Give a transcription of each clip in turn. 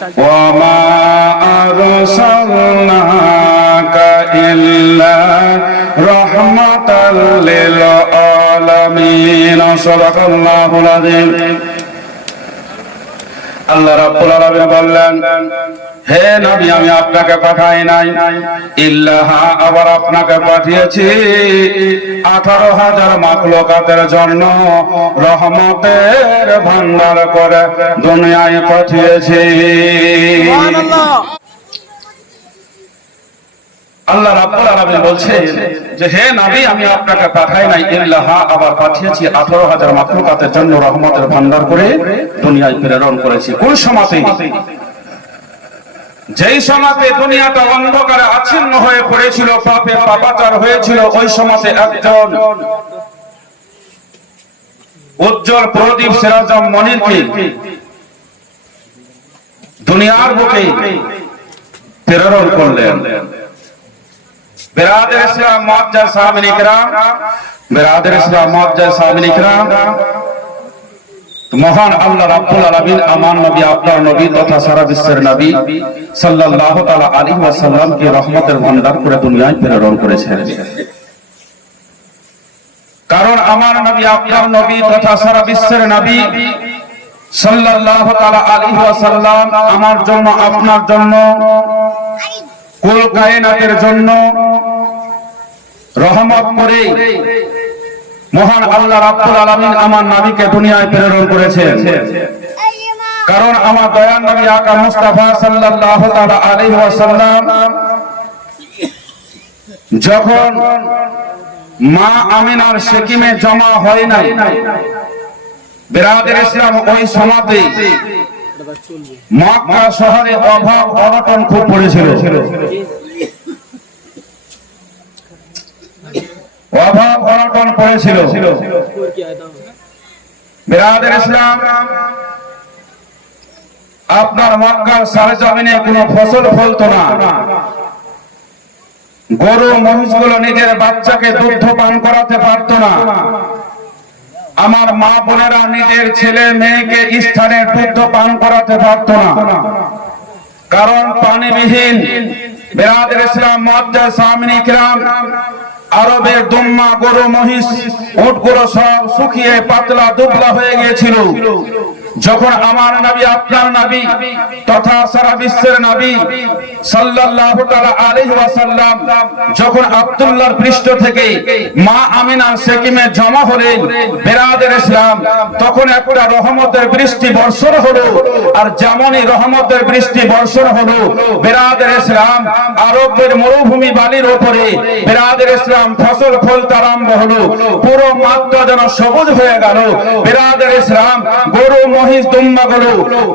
ওয়া মা আরসালনাকা ইল্লা রাহমাতাল লিল আলামিন। সাদাকাল্লাহুল আযীম। আল্লাহ রাব্বুল আলামিন বললেন, হে নবী, আমি আপনাকে পাঠাই নাই ইল্লাহা, আবার আপনাকে পাঠিয়েছি 18,000 মাখলুকাতের জন্য রহমতের ভান্ডার করে দুনিয়ায় পাঠিয়েছি। সুবহানাল্লাহ। আল্লাহ রাব্বুল আলামিন বলছেন যে হে নবী, আমি আপনাকে পাঠাই নাই ইল্লাহা, আবার পাঠিয়েছি 18,000 মাখলুকাতের জন্য রহমতের ভান্ডার করে দুনিয়ায় প্রেরণ করেছি। কোন সময়তে? যেই সময়তে দুনিয়াটা অন্ধকারে আচ্ছন্ন হয়ে পড়েছিল, পাপে পাপাচার হয়েছিল, ওই সময়তে একজন উজ্জ্বল প্রদীপ সিরাজম মনিরকে দুনিয়ার বুকে প্রেরণ করলেন। বিরাদর ইসলাম মুআজ্জাজ সাহাবায়ে কিরাম, বিরাদর ইসলাম মুআজ্জাজ সাহাবায়ে কিরাম, মহান আল্লাহ রাব্বুল আলামিন আমার নবী, আপনার নবী তথা সারা বিশ্বের নবী সাল্লাল্লাহু তাআলা আলাইহি ওয়াসাল্লামকে রহমতের ভান্ডার করে দুনিয়ায় প্রেরণ করেছেন। কারণ আমার নবী, আপনার নবী তথা সারা বিশ্বের নবী সাল্লাল্লাহু তাআলা আলাইহি ওয়াসাল্লাম আমার জন্য, আপনার জন্য, কুল কায়নাতের জন্য রহমত করে মহান আল্লাহ রাব্বুল আলামিন আমার নবীকে দুনিয়ায় প্রেরণ করেছেন। কারণ আমার দয়ার নবী আকা মুস্তাফা সাল্লাল্লাহু তাআলা আলাইহি ওয়াসাল্লাম যখন মা আমিনার সেকিমে জমা হয় নাই, বিরাদর ইসলাম ওই সমাজে মক্কা শহরে অভাব অনটন খুব পড়েছিল। অভাব অনটন পড়েছিল। বিরাদর ইসলাম, আপনার মক্কার সরজমিনে কোনো ফসল ফলতো না। গরু মহিষগুলো নিজের বাচ্চাকে দুগ্ধ পান করাতে পারতো না। আমার মা বোনেরা নিজের ছেলে মেয়েকে স্থানে দুগ্ধ পান করাতে পারতো না। কারণ পানিবিহীন বিরাদর ইসলাম মুআজ্জাজ সাহাবায়ে কিরাম আরবের দুম্মা গরু মহিষ উটগুলো সব শুকিয়ে পাতলা দুবলা হয়ে গিয়েছিল। যখন আমার নবী, আপনার নবী তথা সারা বিশ্বের নবী সাল্লাল্লাহু তাআলা আলাইহি ওয়াসাল্লাম যখন আব্দুল্লাহর পৃষ্ঠ থেকে মা আমিনার সেকিমে জমা হলেন, বিরাদর ইসলাম, তখন একটা রহমতের বৃষ্টি বর্ষণ হলো। আর যেমনই রহমতের বৃষ্টি বর্ষণ হলো, বিরাদর ইসলাম, আরবের মরুভূমি বালির উপরে বিরাদর ইসলাম ফসল ফলতে আরম্ভ হলো। পুরো মাঠটা যেন সবুজ হয়ে গেল। বিরাদর ইসলাম, গরু মহিষ দুম্বাগুলো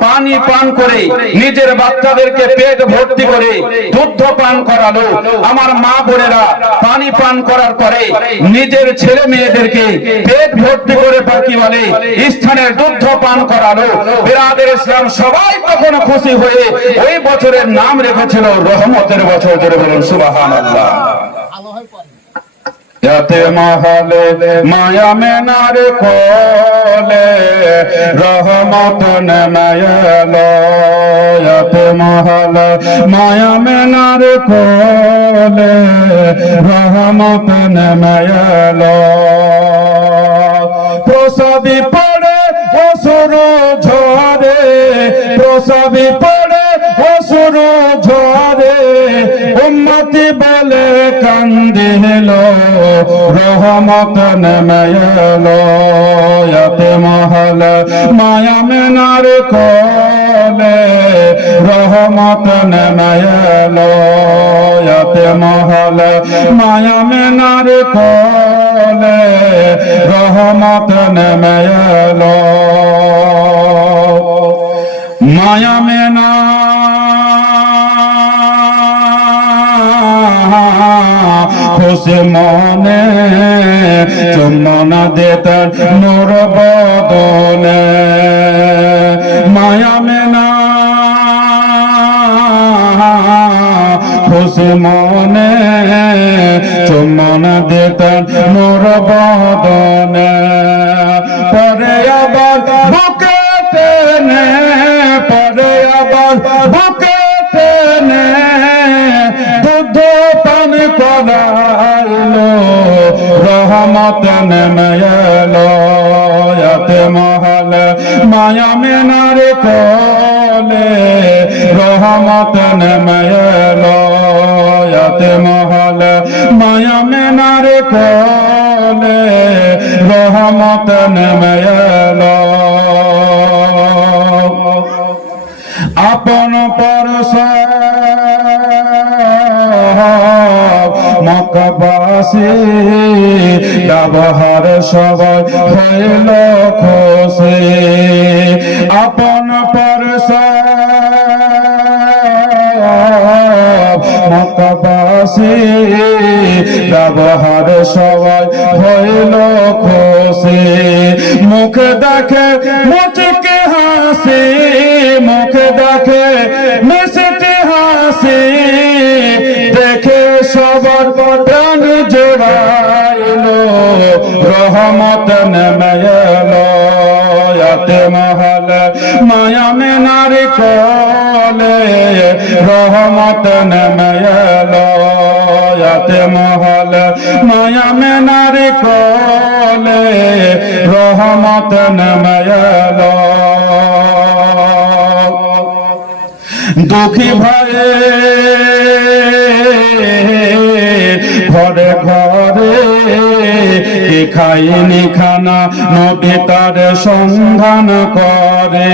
পানি পান করে নিজের বাচ্চাদেরকে পেট ভর্তি করে দুধ পান করালো। আমার মা বোনেরা পানি পান করার পরে নিজের ছেলে মেয়েদেরকে পেট ভর্তি করে পাকি বলে স্থানের দুধ পান করালো। বিরাদর ইসলাম সবাই তখন খুশি হয়ে ওই বছরের নাম রেখেছিল রহমতের বছর। ধরে বলুন সুবহানাল্লাহ। ইয়াতে মহলে মায়া মেনার কোলে রহমত নেমেলো। ইয়াতে মহলে মায়া মেনার কোলে রহমত নেমেলো। প্রসবি পড়ে অসুর ঝরে, প্রসবি পড়ে অসুর ঝরে, উম্মতি বলে কান্দিল রহমত নেমেলো। ইয়াতে মহলে মায়া মেনার কোলে রহমত নেমেলো। ইয়াতে মহলে মায়া মেনার কোলে রহমত নেমেলো। মায়া মেনা খুশি মনে চুম্বন দেতেন নূর বদনে। মায়া মেনা খুশি মনে চুম্বন দেতেন নূর বদনে। পরে আবার বুকে টেনে, পরে আবার ধরাইলো রহমত নেমে এলো এতে মহল মায়া মেনার কোলে রহমত নেমে এলো এতে মহল মায়া মেনার কোলে রহমত নেমে এলো আপন পরশ মক্কাবাসী ব্যবহার সবাই হইল খুশি আপন পরশ মক্কাবাসী ব্যবহার সবাই হইল খুশি মুখ দেখে মুচকে হাসি মুখ দেখে মিষ্টি হাসি দেখে সবার প্রাণ জোড়াইলো রহমত নেমে এলো এতে মহল মায়া মেনার কোলে রহমত নেমে এলো এতে মহল মায়া মেনার কোলে রহমত নেমে এলো দুঃখী ভয়ে ঘরে ঘরে কি খাইনি খানা নবী তার সন্ধান করে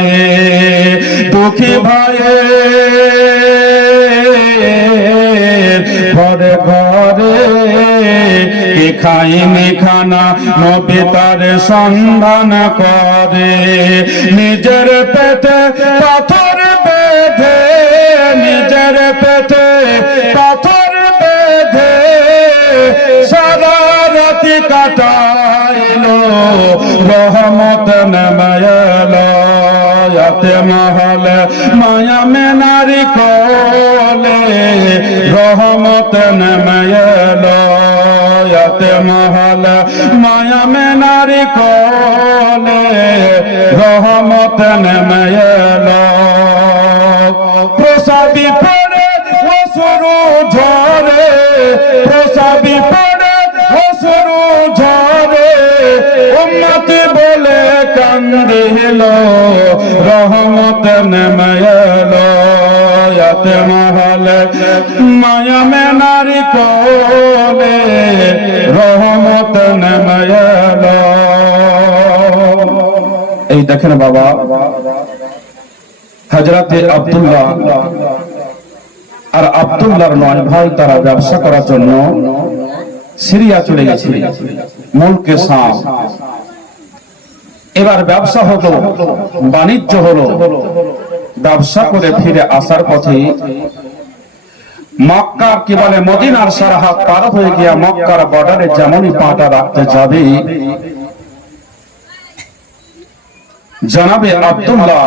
দুঃখী ভয়ে ঘরে ঘরে কি খাইনি খানা নবী তার সন্ধান করে নিজের পেটে পাথর বেঁধে নিজের পেটে পাথর বেঁধে সারা রাতি কাটাইলো রহমত নেমে এলো এতে মহল মায়া মেনার কোলে রহমত নেমে এলো এতে মহল মায়া মেনার কোলে রহমত নেমে এলো প্রসাদী পড়ে অসুরু ঝরে প্রসাদী পড়ে অসুরু ঝরে উম্মতি বলে কান্দিল রহমত নেমে এলো এতে মহল মায়া মেনার কোলে রহমত নেমে এলো এই দেখেন বাবা হযরতে আব্দুল্লাহ আর আব্দুল্লাহর নয় ভাই তারা ব্যবসা করার জন্য সিরিয়া চলে গেছে মুলকে শাম এবার ব্যবসা হলো বাণিজ্য হলো ব্যবসা করে ফিরে আসার পথে মক্কা কি বলে মদিনার সরহদ পার হয়ে গিয়া মক্কার বর্ডারে যেমনই পাটা রাখতে যাবে জনাবে আব্দুল্লাহ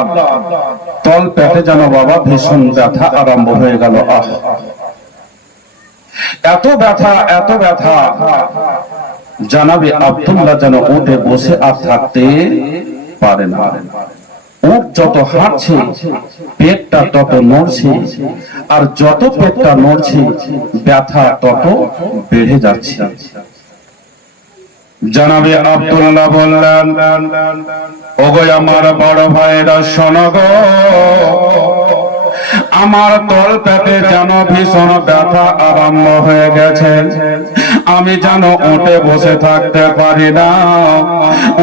তল পেটে যেন বাবা ভীষণ ব্যথা আরম্ভ হয়ে গেল এত ব্যথা জনাবে আব্দুল্লাহ যেন উঠে বসে আর থাকতে পারে না উঠ যত হাঁটছে পেটটা তত নড়ছে আর যত পেটটা নড়ছে ব্যথা তত বেড়ে যাচ্ছে জনাবে আব্দুল্লাহ বললেন ওগো আমার বড় ভাইরা শোনো গো আমার তল পেটে যেন ভীষণ ব্যথা আরম্ভ হয়ে গেছে আমি যেন উঠে বসে থাকতে পারি না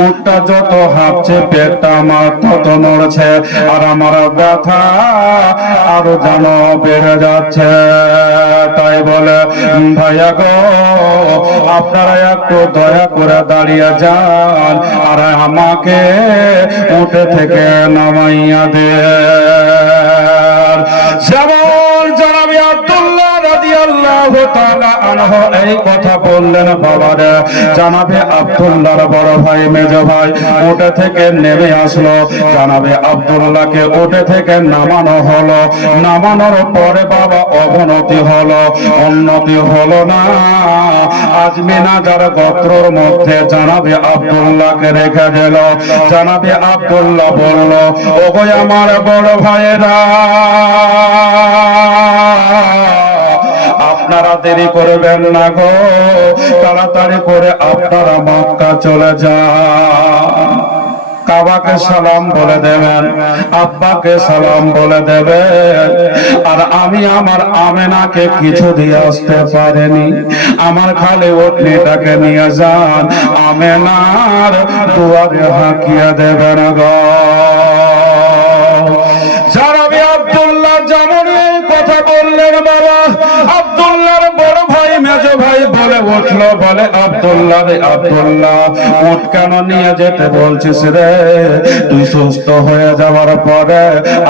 উঠটা যত হাঁপছে পেটটা আমার তত নড়ছে আর আমার ব্যথা আরো যেন বেড়ে যাচ্ছে তাই বলে ভাইয়া গো আপনারা একটু দয়া করে দাঁড়িয়ে যান আর আমাকে উঠে থেকে নামাইয়া দেন যেমন জনাবে আব্দুল্লাহ রাদিয়াল্লাহু তাআলা আনহু এই কথা বললেন বাবারে জনাবে আব্দুল্লাহর বড় ভাই মেজ ভাই উঠে থেকে নেমে আসলো জনাবে আব্দুল্লাহকে উঠে থেকে নামানো হলো নামানোর পরে বাবা অবনতি হলো উন্নতি হলো না আজ মিনাজার গোত্রর মধ্যে জনাবে আব্দুল্লাহকে রেখে দিল জনাবে আব্দুল্লাহ বলল ওগো আমার বড় ভাইয়েরা আপনারা দেরি করবেন না গো, তাড়াতাড়ি করে আপনারা মক্কা চলে যান। কাবাকে সালাম বলে দেবেন, আব্বাকে সালাম বলে দেবেন। আর আমি আমার আমেনাকে কিছু দিয়ে আসতে পারিনি, আমার খালি উটনিটাকে নিয়ে যান, আমেনার দুয়ারে হাঁকিয়ে দেবেন গো। জানাবি আব্দুল্লাহ যেমন এই কথা বললেন বাবা, আব্দুল্লাহর বড় ভাই মেজ ভাই বলে উঠলো, বলে আব্দুল্লাহ রে আব্দুল্লাহ, উট কেন নিয়ে যেতে বলছিস রে? তুই সুস্থ হয়ে যাওয়ার পরে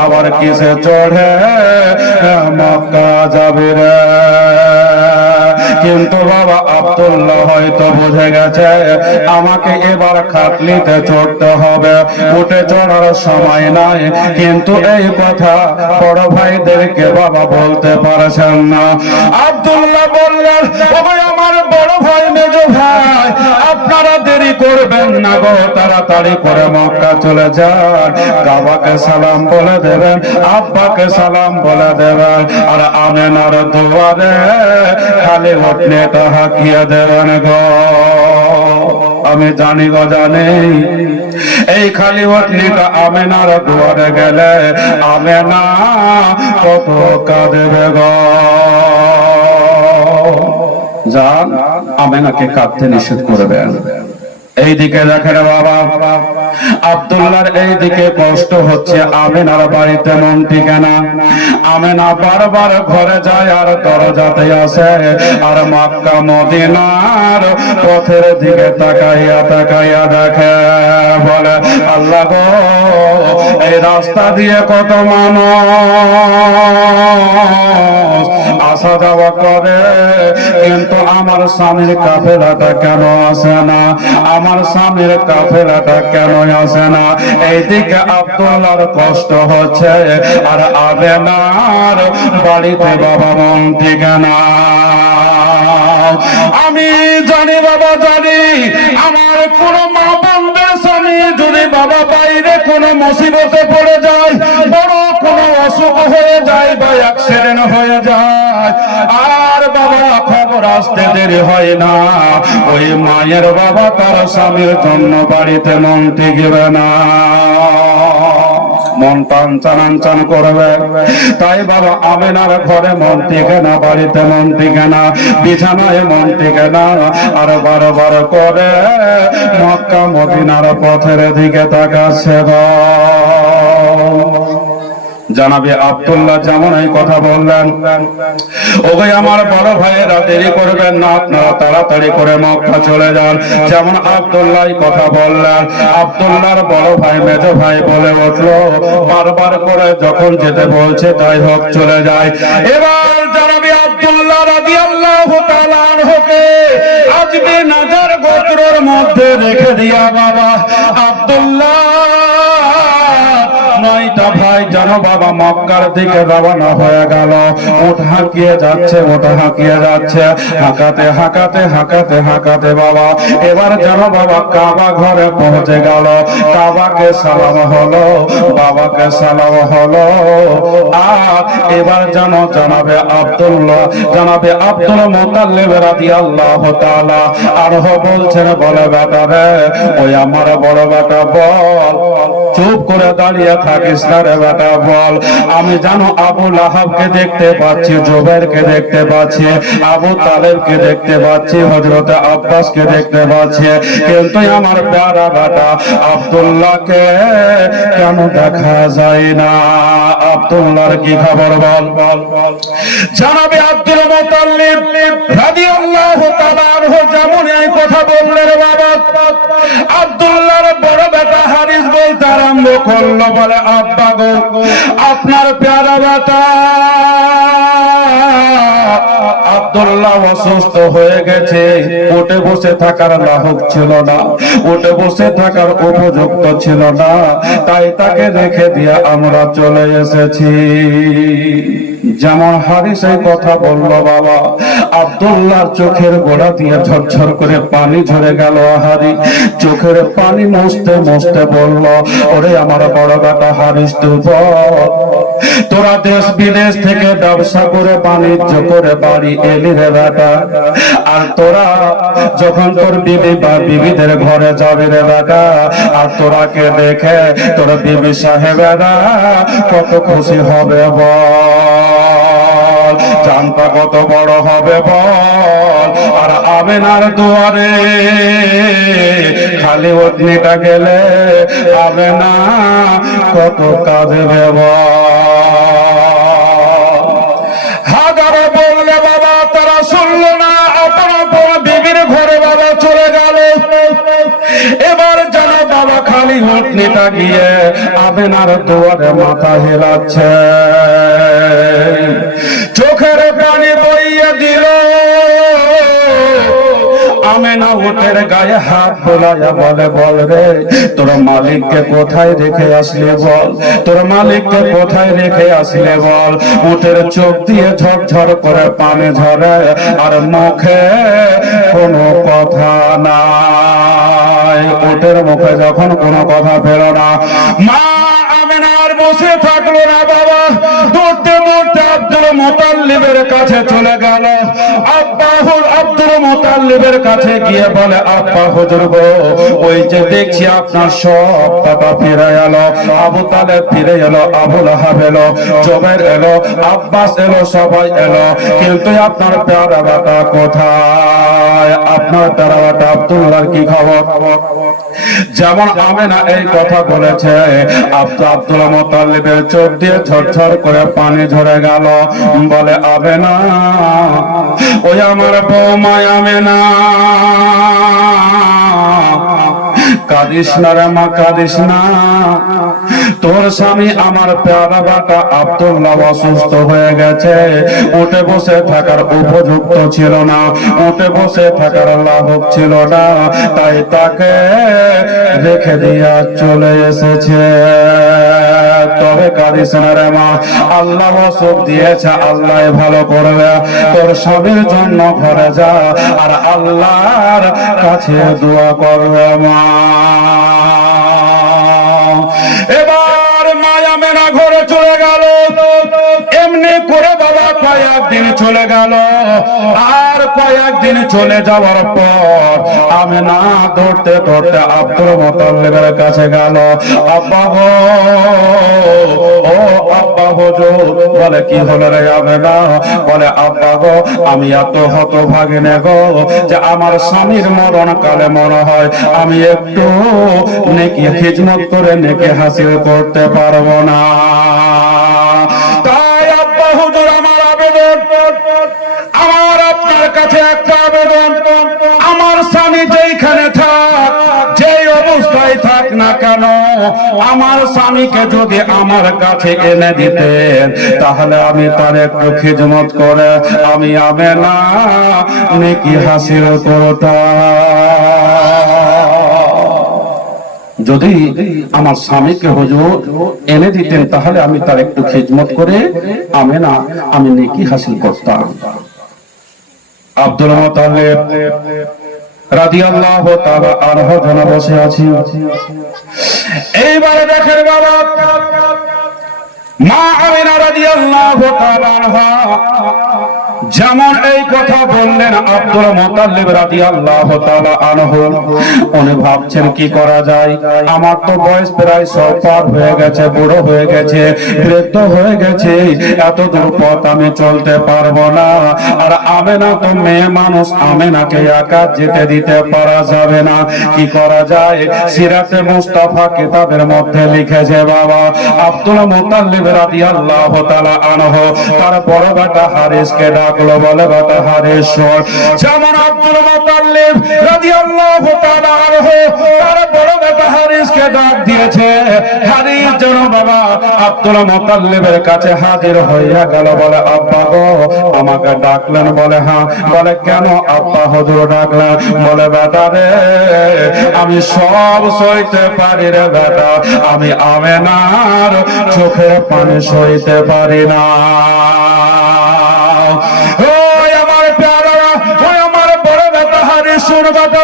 আবার কিসে চড়ে মক্কা যাবি রে? কিন্তু বাবা আব্দুল্লাহ হয়তো বুঝে গেছে আমাকে এবার খাটলিতে চড়তে হবে, উঠে চড়ার সময় নাই। কিন্তু এই কথা বড় ভাইদেরকে বাবা বলতে পারছেন না। আব্দুল্লাহ বললেন, ওগো আমার বড় ভাই মেজ ভাই, আপনারা দেরি করবেন না গো, তাড়াতাড়ি করে মক্কা চলে যান, কাবাকে সালাম বলে দেবেন, আব্বাকে সালাম বলে দেবেন, আর আমেনার দুয়ারে খালি উটনিটা হাঁকিয়ে দেবেন গো। আমি জানি গো জানি, এই খালি উটনিটা আমেনার দুয়ারে গেলে আমেনা কত কাঁদবে গো। যান, আমেনাকে কাঁদতে নিষেধ করবেন। এইদিকে দেখেন বাবা, আব্দুল্লাহর এইদিকে কষ্ট হচ্ছে, আমেনার বাড়িতে মন টিকে না। আমেনা বারবার ঘরে যায় আর দরজাতে আসে, আর মক্কা মদিনার পথের দিকে তাকাইয়া তাকাইয়া দেখে, বলে আল্লাহ গো, এই রাস্তা দিয়ে কত মানুষ আসা যাওয়া করে, কিন্তু আমার স্বামীর কাফেলাটা কেন আসে না? আমার স্বামীর কাফেলাটা কেন আসে না? এইদিকে আব্দুল্লাহর কষ্ট হচ্ছে, আর আমেনার বাড়িতে বাবা মন টিকে না। আমি জানি বাবা জানি, আমার কোন মা বোনদের স্বামী যদি বাবা বাইরে কোন মুসিবতে পড়ে যায়, বড় কোন অসুখ হয়ে যায় বা অ্যাক্সিডেন্ট হয়ে যায়, আর বাবা খবর আসতে দেরি হয় না, ওই মায়ের বাবা তার স্বামীর জন্য বাড়িতে মন টিকবে না, মন টানচান করবে। তাই বাবা আমেনার ঘরে মন টিকে না, বাড়িতে মন টিকে না, বিছানায় মন টিকে না, আর বারবার করে মক্কা মদিনার পথের দিকে তাকাচ্ছে গো। জানাবি আব্দুল্লাহ যেমন এই কথা বললেন, ওগো আমার বড় ভাইয়েরা দেরি করবেন না, আপনারা তাড়াতাড়ি করে মক্কা চলে যান। যেমন আব্দুল্লাহ কথা বললেন, আব্দুল্লাহর বড় ভাই মেজ ভাই বলে উঠলো, বারবার করে যখন যেতে বলছে তাই হোক চলে যায়। এবার জানাবি আব্দুল্লাহ রাদিয়াল্লাহু তাআলা আনহুকে আজবে নাজার গোত্রের মধ্যে রেখে দিয়া বাবা আব্দুল্লাহ 9টা ভাই জানো বাবা মক্কার দিকে রওনা হয়ে গেল। উট হাঁকিয়ে যাচ্ছে, উট হাঁকিয়ে যাচ্ছে, হাঁকাতে হাঁকাতে হাঁকাতে হাঁকাতে বাবা এবার জানো বাবা কাবা ঘরে পৌঁছে গেল। কাবাকে সালাম হলো, বাবাকে সালাম হলো, আর এবার জানো জানাবে আব্দুল্লাহ, জানাবে আব্দুল মুতাল্লিব রাদিয়াল্লাহু তাআলা আনহু বলছেন, বলে বেটা রে, ওই আমার বড় বেটা বল, চুপ করে দাঁড়িয়ে থাকিস না রে বেটা বল। আমি জানো আবু লাহাবকে দেখতে পাচ্ছি, জুবাইরকে দেখতে পাচ্ছি, আবু তালেবকে দেখতে পাচ্ছি, হযরত আব্বাসকে দেখতে পাচ্ছি, কিন্তু আমার প্যারা বেটা আব্দুল্লাহকে কেন দেখা যায় না? আব্দুল্লাহর কি খবর বল? জানাবে আব্দুল মুতাল্লিব রাদিয়াল্লাহু তাআলা আনহু যেমন এই কথা বললেন বাবা, আব্দুল্লাহর বড় বেটা হারিস বলতে আরম্ভ করলো, বলে আব্বা গো, আপনার প্যারা বেটা আব্দুল্লাহ অসুস্থ হয়ে গেছে, উঠে বসে থাকার লায়ক ছিল না, উঠে বসে থাকার উপযুক্ত ছিল না, তাই তাকে রেখে দিয়ে আমরা চলে এসেছি। যেমন হারিস এই কথা বললো বাবা, আব্দুল্লাহর চোখের গোড়া দিয়ে ঝরঝর করে পানি ঝরে গেল। হারি চোখের পানি মুছতে মুছতে বলল, ওরে আমার বড় বেটা হারিস, তুই বল তোরা দেশ বিদেশ থেকে ব্যবসা করে বাণিজ্য করে বাড়ি এলি রে বেটা, আর তোরা যখন তোর বিবি বা বিবিদের ঘরে যাবে রে বেটা, আর তোরাকে দেখে তোর বিবি সাহেবেরা কত খুশি হবে বল, জানটা কত বড় হবে বল। আর আমেনার দুয়ারে খালি অগ্নিটা গেলে আমেনা কত কাঁদবে বল। হাজারো বললে বাবা তারা শুনলো না, আপনার বিবির ঘরে বাবা চলে গেল। এবার জানো বাবা খালি অগ্নিটা গিয়ে আমেনার দুয়ারে মাথা হেলাচ্ছে, চোখের পানি বইয়ে দিল। আমেনা উটের গায়ে হাত বোলাইয়া বলে, বল রে তোর মালিককে কোথায় রেখে আসলে বল, তোর মালিককে কোথায় রেখে আসলে বল। উটের চোখ দিয়ে ঝরঝর করে পানি ঝরে, আর মুখে কোনো কথা নাই। উটের মুখে যখন কোনো কথা বেরো না, মা আমেনা আর বসে থাকলো না বাবা, দৌড়তে দৌড়তে আব্দুল মুতাল্লিবের কাছে চলে গেল। আব্দুল মুতাল্লিবের কাছে গিয়ে বলে, আব্বা হুজুর গো, ওই যে দেখছি আপনার সব টাকা ফিরে এলো, আবু তালেব ফিরে এলো, আবু লাহাব এলো, জুবাইর এলো, আব্বাস এলো, সবাই এলো, কিন্তু আপনার প্যারা বেটা কোথায়? আপনার প্যারা বেটা আব্দুল্লাহর কি খবর? যেমন আমেনা এই কথা বলেছে, আব্দুল মুতাল্লিবের চোখ দিয়ে ঝরঝর করে পানি ঝরে গেল। বলে, আমেনা, ওই আমার বৌমা আমেনা, কাঁদিস না রে মা, কাঁদিস না। তোর স্বামী আমার প্যারা বেটা আব্দুল্লাহ অসুস্থ হয়ে গেছে, উঠে বসে থাকার উপযুক্ত ছিল না, উঠে বসে থাকার লাভক ছিল না, তাই তাকে রেখে দিয়া চলে এসেছে। তবে কাঁদিস না রে মা, আল্লাহ অসুখ দিয়েছে, আল্লাহ ভালো করবে। তোর স্বামীর জন্য ঘরে যা, আর আল্লাহর কাছে দোয়া করবে মা। এবার মা আমেনা ঘরে চলে গেল। এমনি করে বাবা কয়েকদিন চলে গেল। আর কয়েকদিন চলে যাওয়ার পর আমেনা ধরতে ধরতে আব্দুল মুতাল্লিবের কাছে গেল। আব্বা গো, ও আব্বা হুজুর। বলে, কি হলো রে আমেনা? বলে, আব্বা গো, আমি এত হতভাগিনে গো, যে আমার স্বামীর মরণ কালে মনে হয় আমি একটু নেকি খিদমত করে নেকি হাসিল করতে পারবো না। তাই আব্বা হুজুর আমার আবেদন, আমার আপনার কাছে একটা আবেদন, আমার স্বামী যেইখানে থাক, যেই অবস্থায় থাক না কেন, আমার স্বামীকে যদি আমার কাছে এনে দিতেন, তাহলে আমি তার একটু খিদমত করে আমি আমেনা নেকি হাসিল করতাম। যদি আমার স্বামীকে হুজুর এনে দিতেন, তাহলে আমি তার একটু খিদমত করে আমেনা আমি নেকি হাসিল করতাম। আব্দুল মুতাল্লিব রাদিয়াল্লাহু তাআলা আনহু জনে বসে আছি। এইবারে দেখেন বাবা, মা আমিনা রাদিয়াল্লাহু তাআলা আনহা যেমন এই কথা বললেন, আব্দুল মুতাল্লিব রাদিয়াল্লাহু তাআলা আনহু উনি ভাবছেন কি করা যায়, আমার তো বয়স প্রায় 100 পার হয়ে গেছে, বুড়ো হয়ে গেছে, বৃদ্ধ হয়ে গেছে, এত দূর পথ আমি চলতে পারবো না। আর আমেনা তো মেয়ে মানুষ, আমেনাকে একা যেতে দিতে পারা যাবে না। কি করা যায়? সিরাতে মুস্তাফা কিতাবের মধ্যে লিখেছে বাবা, আব্দুল মুতাল্লিব রাদিয়াল্লাহু তাআলা আনহু তার বড় বেটা হারিসকে ডাকলো, বলে বেটা হারিস, যেমন আব্দুল মুতাল্লিব রাদিয়াল্লাহু তাআলা আনহু তার বড় বেটা হারিসকে ডাক দিয়েছে, হারিস যেন বাবা আব্দুল মুতাল্লিবের কাছে হাজির হইয়া গেল। বলে, আব্বা গো, আমাকে ডাকলেন? বলে, হ্যাঁ। বলে, কেন আব্বা হুজুর ডাকলেন? বলে, বেটা রে, আমি সব সইতে পারি রে বেটা, আমি আমেনার চোখের পানি সইতে পারি না। ওই আমার প্যারা, ওই আমার বড় বেটা হারিস, বেটা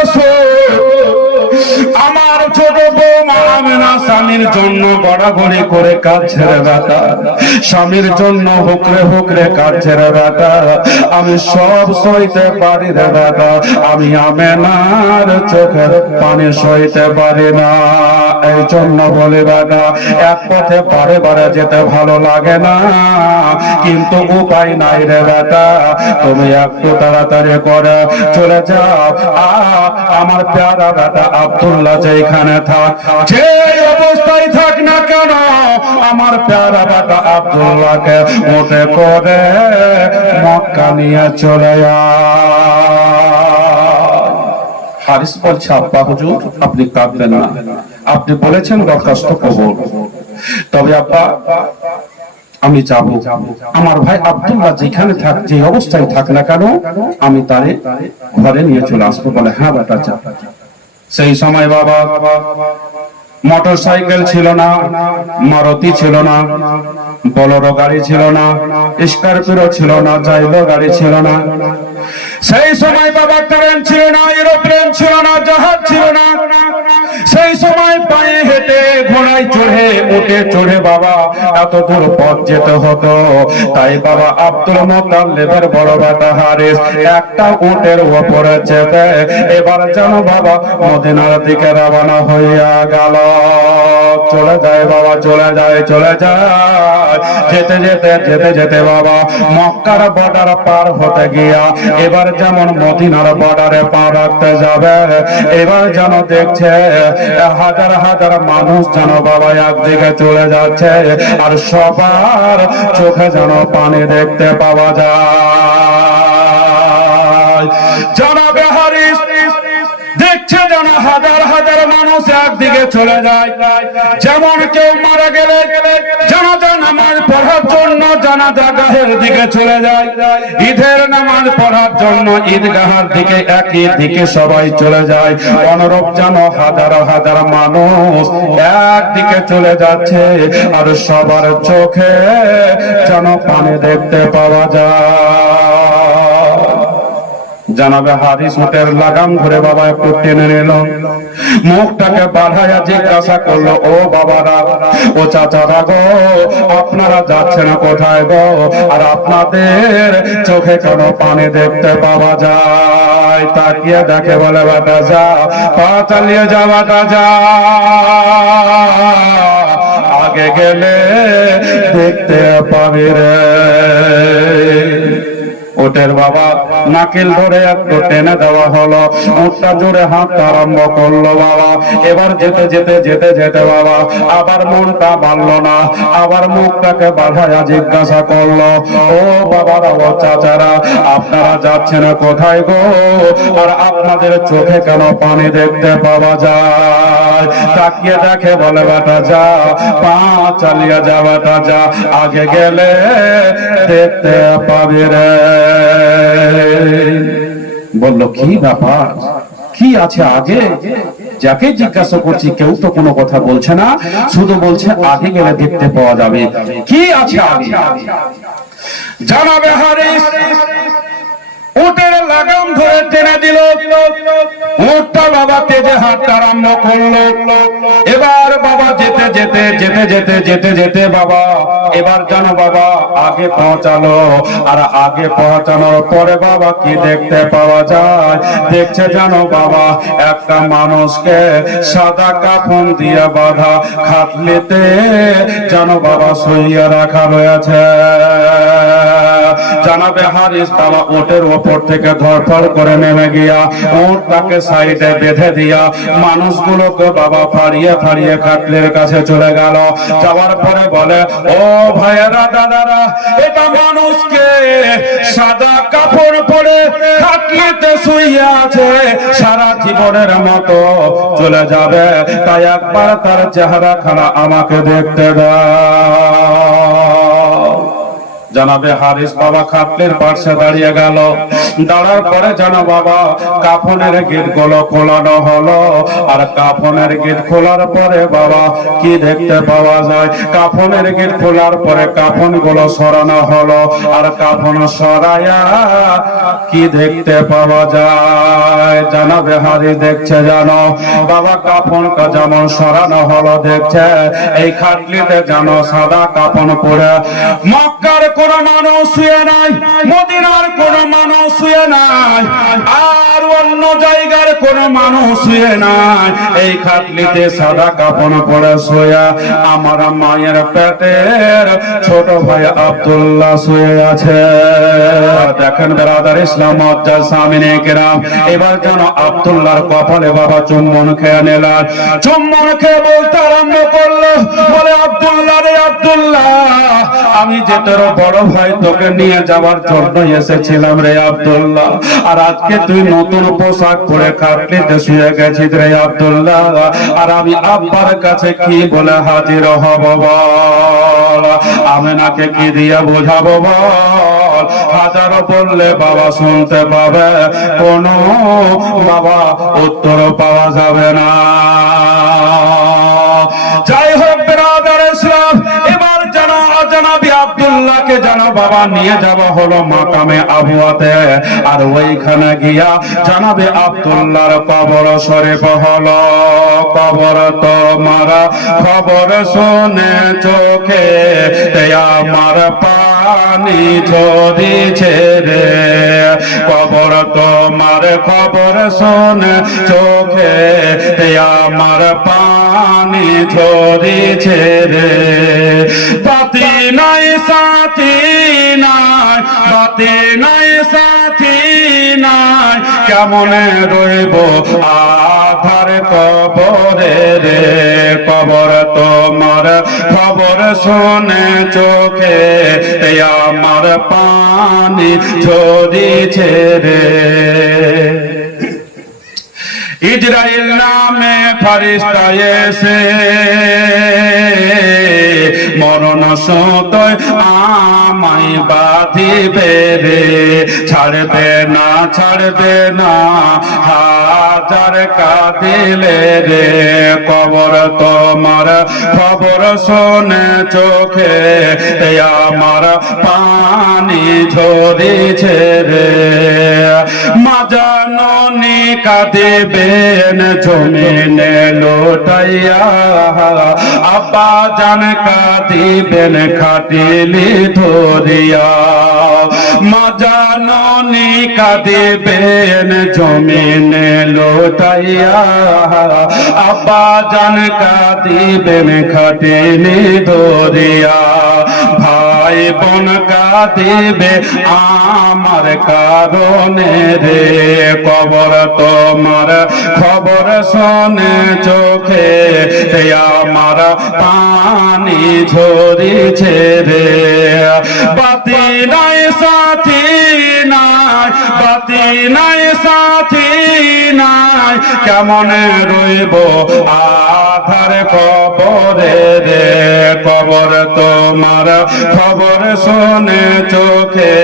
আমার ছোট বৌমা আমেনা স্বামী স্বামীর জন্য গড়াগড়ি করে কাঁদছে রে বেটা, স্বামীর জন্য হুকরে হুকরে কাঁদছে রে বেটা। আমি সব সইতে পারি রে বেটা, আমি আমেনার চোখের পানি সইতে পারি না। এই জন্য বলে বেটা, এক পথে বারে বারে যেতে ভালো লাগে না, কিন্তু উপায় নাই রে বেটা। তুমি একটু তাড়াতাড়ি করে চলে যাও। আমার প্যারা বেটা আব্দুল্লাহ যেখানে থাক, যে অবস্থায় থাক না কেন, আমার প্যারা বেটা আব্দুল্লাহকে উঠে করে মক্কা নিয়ে চলে হারিস বলছে, আব্বা হুজুর আপনি কাঁদবেন না, আপনি বলেছেন দরখাস্ত কবুল, তবে আব্বা আমি যাব। আমার ভাই আব্দুল্লাহ যেখানে থাক, যে অবস্থায় থাক না কেন, আমি তারে ঘরে নিয়ে চলে আসবো। বলে হ্যাঁ বেটা যা। সেই সময় বাবা মোটর সাইকেল ছিল না, মারুতি ছিল না, বোলেরো গাড়ি ছিল না, স্করপিও ছিল না, জাইলো গাড়ি ছিল না। সেই সময় বাবা ট্রেন ছিল না, এরোপ্লেন ছিল না, জাহাজ ছিল না। সেই সময় পায়ে হেঁটে, ঘোড়ায় চড়ে, উঠে চড়ে বাবা এত দূর পথ যেতে হতো। তাই বাবা আব্দুল মুত্তালিবের বড় বেটা হারিস একটা উটের উপরে চেপে এবার যেন বাবা মদিনার দিকে রওনা হইয়া গেল। চলে যায় বাবা, চলে যায়, চলে যায়। যেতে যেতে যেতে যেতে বাবা মক্কার বর্ডার পার হতে গিয়া এবার যেমন মদিনার বর্ডারে পা রাখতে যাবে, এবার যেন দেখছে হাজার হাজার মানুষ যেন বাবা একদিকে চলে যাচ্ছে, আর সবার চোখে যেন পানি দেখতে পাওয়া যায়। জনাবে হারিস দেখছে যেন হাজার হাজার মানুষ একদিকে চলে যায়। যেমন কেউ মারা গেলে জানাজা নামাজ পড়ার জন্য জানাজাগাহের দিকে চলে যায়, ঈদের নামাজ পড়ার জন্য ঈদগাহের দিকে একই দিকে সবাই চলে যায়। অনুরূপ যেন হাজার হাজার মানুষ একদিকে চলে যাচ্ছে, আর সবার চোখে যেন পানি দেখতে পাওয়া যায়। জানাবে হারিস উটের লাগাম ধরে বাবা একটু টেনে নিল, মুখটাকে বাড়াইয়া জিজ্ঞাসা করলো, ও বাবারা, ও চাচারা গো, আপনারা যাচ্ছেন কোথায় গো? আর আপনাদের চোখে কেন পানি দেখতে পাওয়া যায়? তাকিয়ে দেখে বলে, বেটা যা, পা চালিয়ে যা বেটা যা, আগে গেলে দেখতে পাবি রে। উটের বাবা নাকিল ধরে একটু টেনে দেওয়া হলো, উটটা জোরে হাঁটতে আরম্ভ করলো বাবা। এবার যেতে যেতে যেতে যেতে বাবা আবার মনটা মানল না, আবার মুখটাকে বাঁধায়া জিজ্ঞাসা করলো, ও বাবারা, ও চাচারা, আপনারা যাচ্ছেন কোথায় গো? আর আপনাদের চোখে কেন পানি দেখতে পাওয়া যায়? তাকিয়ে দেখে বলে, বেটা যা, পা চালিয়ে যা বেটা যা, আগে গেলে দেখতে পাবি রে। বলল, কি ব্যাপার, কি আছে আগে? যাকে জিজ্ঞাসা করছি কেউ তো কোনো কথা বলছে না, শুধু বলছে আগে গেলে দেখতে পাওয়া যাবে। কি আছে আগে? জানাবে হারিস উটের লাগাম ধরে টেনে দিল, উটটা বাবা তেজে হাঁটতে আরম্ভ করলো। এবার বাবা যেতে যেতে যেতে যেতে যেতে যেতে বাবা এবার জানো বাবা আগে পৌঁছালো। আর আগে পৌঁছানোর পরে বাবা কি দেখতে পাওয়া যায়? দেখছে জানো বাবা একটা মানুষকে সাদা কাফন দিয়ে বাঁধা খাটলিতে জানো বাবা শুইয়ে রাখা রয়েছে। জানাবে হারিস বাবা উটের উপর থেকে ধরফড় করে নেমে গিয়া উটটাকে সাইডে বেঁধে দিয়া মানুষগুলোকে বাবা ফাড়িয়ে ফাড়িয়ে খাটলির কাছে চলে গেল। যাওয়ার পরে বলে, ও ভাইয়েরা, দাদারা, এটা মানুষকে সাদা কাপড় পরে খাটলিতে শুইয়ে আছে, সারা জীবনের মতো চলে যাবে, তাই একবার তার চেহারা খানা আমাকে দেখতে দাও। জানাবে হারিস বাবা খাটলের পাশে দাঁড়িয়ে গেল। দাঁড়ার পরে জানো বাবা কাফনের গেট গুলো খোলানো হলো। আর কাফনের গেট খোলার পরে বাবা কি দেখতে পাওয়া যায়, কাফনের গেট খোলার পরে কাফন গুলো সরানো হলো। আর কাফন সরায়া কি দেখতে পাওয়া যায়, জানাবে হারি দেখছে জানো বাবা কাফনটা যেমন সরানো হলো, দেখছে এই খাটলিতে জানো সাদা কাফন পরে মক্কার কোন মানুষ শুয়ে নাই, মদিনার কোন মানুষ শুয়ে নাই, আর অন্য জায়গার কোন মানুষ শুয়ে নাই। এই খাটলিতে সাদা কাফন পরে শুয়ে আমার মায়ের পেটের ছোট ভাই আব্দুল্লাহ শুয়ে আছে। দেখেন ব্রাদার ইসলাম মজ্জার সামিনে কেরাম, এবার যেন আব্দুল্লাহর কপালে বাবা চুম্বন খেয়ে নিলেন। চুম্বন খেয়ে বলতে আরম্ভ করলো, বলে আব্দুল্লাহ রে আব্দুল্লাহ, আমি যে তোর বড় ভাই তোকে নিয়ে যাওয়ার জন্য এসেছিলাম রে আব্দুল্লাহ, আর আজকে তুই নতুন পোশাক পরে খাটলিতে শুয়ে গেছিস রে আব্দুল্লাহ, আর আমি আব্বার কাছে কি বলে হাজির হব বল, আমিনাকে কি দিয়ে বোঝাবো বল, হাজারো বললে বাবা শুনতে পাবে, কোনো বাবা উত্তর পাওয়া যাবে না। যাই হোক ব্রাদার ইসলাম, এবার জানাবি আব্দুল্লাহকে জানা বাবা নিয়ে যাওয়া হলো মাকামে আবুয়াতে। আর ওইখানে গিয়া জানাবে আব্দুল্লাহর কবর শরীফ হলো। কবর তোমার খবর শুনে চোখে আমার পানি ঝরিছে রে, কবর তোমার খবর শুনে চোখে আমার পানি ঝরিছে রে, বাতি নাই সাথী নাই, বাতি নাই সাথী নাই, কেমনে রইব আধার কবরে রে, কবর তোমার খবর শুনে চোখে আমার পানি ঝরিছে রে। ইজরাইল নামে ফেরেশতা এসে মরণ সতয় আমায় বাঁধিবে রে, ছাড়বে না ছাড়বে না হাজার কাঁদিলে রে, কবর তোমার খবর শুনে চোখে আমার পানি ঝরিছে রে, মাজাননি কাঁদিবেন জমিনে লোটাইয়া, আব্বা জান কাঁদিবেন খাটিলি ধরিয়া, মাজাননি কাঁদিবেন জমিনে লোটাইয়া, আব্বা জান কাঁদিবেন খাটিলি ধরিয়া, ভাই বোন কাঁদিবে আমার কারণে রে, কবর তোমার খবর শুনে চোখে আমার পানি ঝরিছে রে, বাতি নাই সাথী নাই, বাতি নাই সাথী নাই, কেমনে রইব আধার কবরে রে, কবর তোমার খবর শুনে চোখে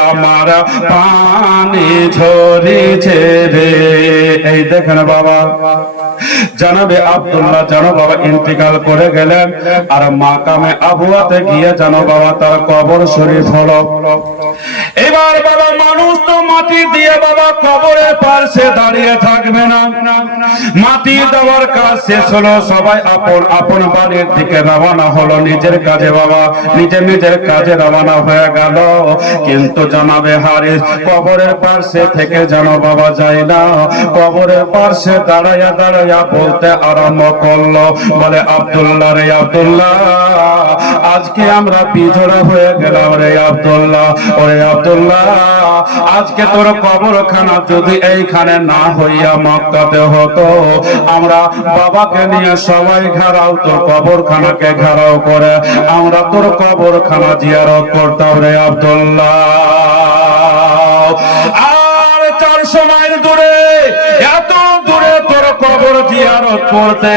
আমার পানি ঝরিছে রে। এই দেখেন বাবা জানাবে আব্দুল্লাহ জানো বাবা ইন্তিকাল করে গেলেন, আর মাকামে আবুয়াতে গিয়ে জানো বাবা তার কবর শরীফ হলো। এবার বাবা মানুষ তো মাটি দিয়ে বাবা কবরের পাশে দাঁড়িয়ে থাকবে না, মাটি দেওয়ার কাজ শেষ হলো, সবাই আপন আপন বাড়ির দিকে রওনা হলো নিজের কাজে, বাবা নিজের নিজের কাজে রওনা হয়ে গেল। কিন্তু জানাবে হারিস কবরের পাশে থেকে জানো বাবা যায় না, কবরের পাশে দাঁড়াইয়া দাঁড়াইয়া বলতে আরম্ভ করলো, বলে আব্দুল্লাহ রে আব্দুল্লাহ, আজকে আমরা পিছড়া হয়ে গেলাম রে আব্দুল্লাহ, ওরে আব্দুল্লাহ, আজকে তোর কবরখানা যদি এইখানে না হইয়া মক্কাতে হতো, আমরা বাবাকে নিয়ে সবাই ঘেরাও তোর কবরখানাকে ঘেরাও করে আমরা তোর কবরখানা জিয়ারত করতাম রে আব্দুল্লাহ। আর 400 মাইল দূরে, এত দূরে তোর কবর কবর জিয়ারত করতে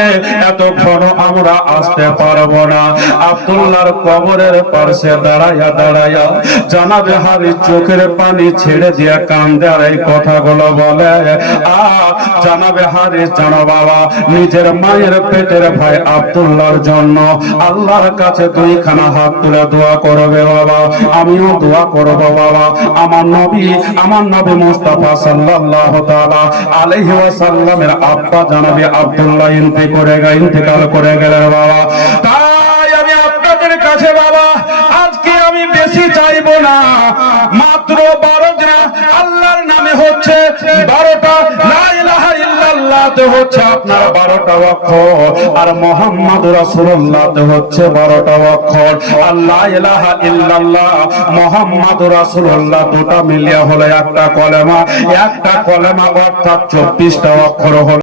এতক্ষণ আমরা আসতে পারবো না। আব্দুল্লাহর কবরের পাশে দাঁড়াইয়া দাঁড়াইয়া জানাবে হারি চোখের পানি ছেড়ে দিয়ে কান্দে আর এই কথাগুলো বলে, জানাবে হারি জানো বাবা, নিজের মায়ের পেটের ভাই আব্দুল্লাহর জন্য আল্লাহর কাছে দুইখানা হাত তুলে দোয়া করবে বাবা, আমিও দোয়া করব বাবা। আমার নবী মুস্তাফা সাল্লাল্লাহু তাআলা আলাইহি ওয়াসাল্লামের আব্বা জানাবে আব্দুল্লাহ ইন্তেকাল করে গেলেন বাবা। তাই আমি আপনাদের কাছে বাবা আজকে আমি বেশি চাইবো না, মাত্র 12 জন আল্লাহর নামে হচ্ছে 12টা, লা ইলাহা ইল্লাল্লাহ হচ্ছে আপনার 12টা অক্ষর, আর মুহাম্মাদুর রাসূলুল্লাহ হচ্ছে 12টা অক্ষর। আর লা ইলাহা ইল্লাল্লাহ মুহাম্মাদুর রাসূলুল্লাহ দুটো মিলিয়ে হলো একটা কলেমা, একটা কলেমা অর্থাৎ 24টা অক্ষর হলো।